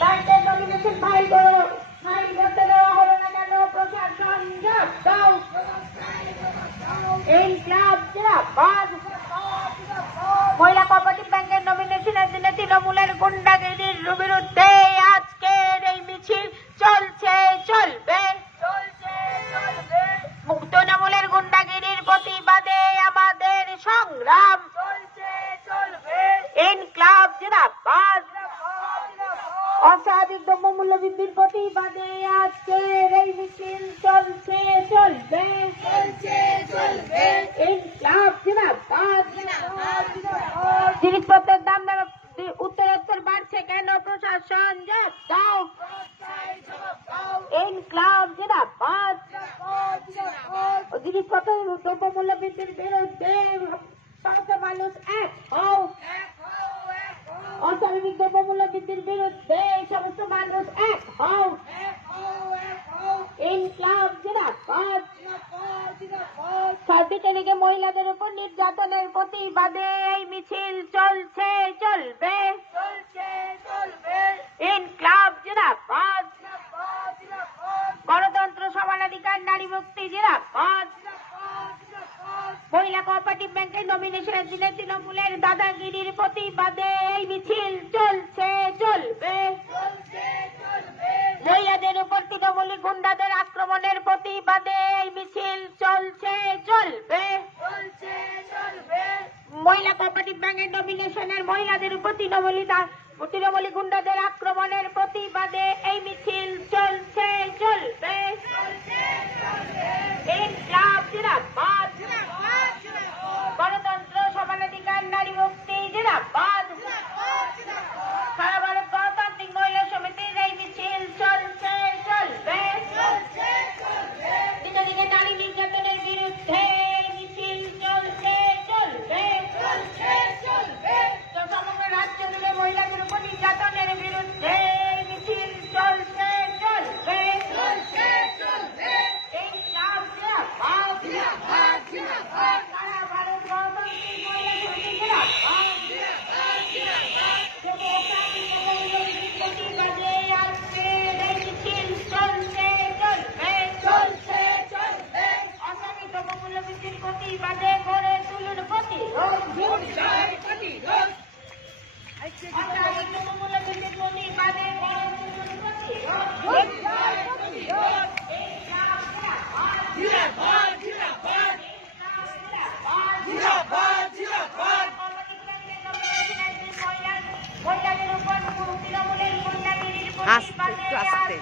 ব্যাংকের nomination file করতে দেওয়া হলো না কেন? প্রশাসন জবাব দাও। ইনকিলাব জিন্দাবাদ। মহিলা কোঅপারেটিভ ব্যাংকের নমিনেশনের দিনে তৃণমূলের গুন্ডাগিরির বিরুদ্ধে আজকের এই মিছিল চলছে, চলবে। তৃণমূলের গুন্ডাগিরির প্রতিবাদে আমাদের সংগ্রাম চলছে, চলবে। ইনকিলাব জিন্দাবাদ। অস্বাভাবিক দ্রব্যমূল্য বৃদ্ধির প্রতিবাদে আজকের এই মিছিল চলছে, চলবে, চলছে, চলবে। ইনকিলাব জিন্দাবাদ। জিনিসপত্রের দাম উত্তরোত্তর বাড়ছে কেন? প্রশাসন জবাব দাও। ইনকিলাব জিন্দাবাদ। জিনিসপত্র দ্রব্যমূল্য বৃদ্ধির বিরুদ্ধে সমস্ত মানুষ এক হও। অস্বাভাবিক দ্রব্যমূল্য বৃদ্ধির বিরুদ্ধে সমস্ত মানুষ এক হও। ইনকিলাব জিন্দাবাদ। সার্বিকে লেগে মহিলাদের উপর নির্যাতনের প্রতিবাদে এই মিছিল চলছে, চলবে, চলছে, চলবে। ইনকিলাব জিন্দাবাদ। গণতন্ত্র, সমানাধিকার, নারী মুক্তি জিন্দাবাদ। মহিলা কোঅপারেটিভ ব্যাংকের নমিনেশনের দিনে তৃণমূলের দাদাগিরির প্রতিবাদে এই মিছিল চলছে, চলবে, মহিলাদের উপর তৃণমূলী গুন্ডাদের আক্রমণের প্রতিবাদে এই মিছিল চলছে, চলবে, মহিলা কোঅপারেটিভ ব্যাংকের নমিনেশনের মহিলাদের উপর তৃণমূলী গুন্ডাদের আক্রমণের প্রতিবাদে এই মিছিল চলছে, চলবে। ইনকিলাব জিন্দাবাদ। গণতন্ত্র, সমানাধিকার, নারী মুক্তি জিন্দাবাদ। সারা ভারত গণতান্ত্রিক মহিলা সমিতির এই মিছিল চলছে, চলবে। দিনে দিনে নারী নির্যাতনের বিরুদ্ধে এই মিছিল চলছে, চলবে। সমগ্র রাজ্য জুড়ে মহিলাদের উপর নির্যাতনের বিরুদ্ধে এই মিছিল চলছে, চলবে। ইনকিলাব জিন্দাবাদ। সারা ভারত গণতান্ত্রিক মহিলা সমিতি প্রতিবাদে আজকের এই মিছিল চলছে, চলবে, চলছে, চলবে। অস্বাভাবিক দ্রব্যমূল্য বৃদ্ধির প্রতিবাদে গড়ে তুলুন প্রতিরোধ। অস্বাভাবিক দ্রব্যমূল্য বৃদ্ধির প্রতিবাদে গড়ে তুলুন প্রতিরোধ। মহিলাদের উপর তৃণমূলের গুন্ডাগিরির প্রতিবাদে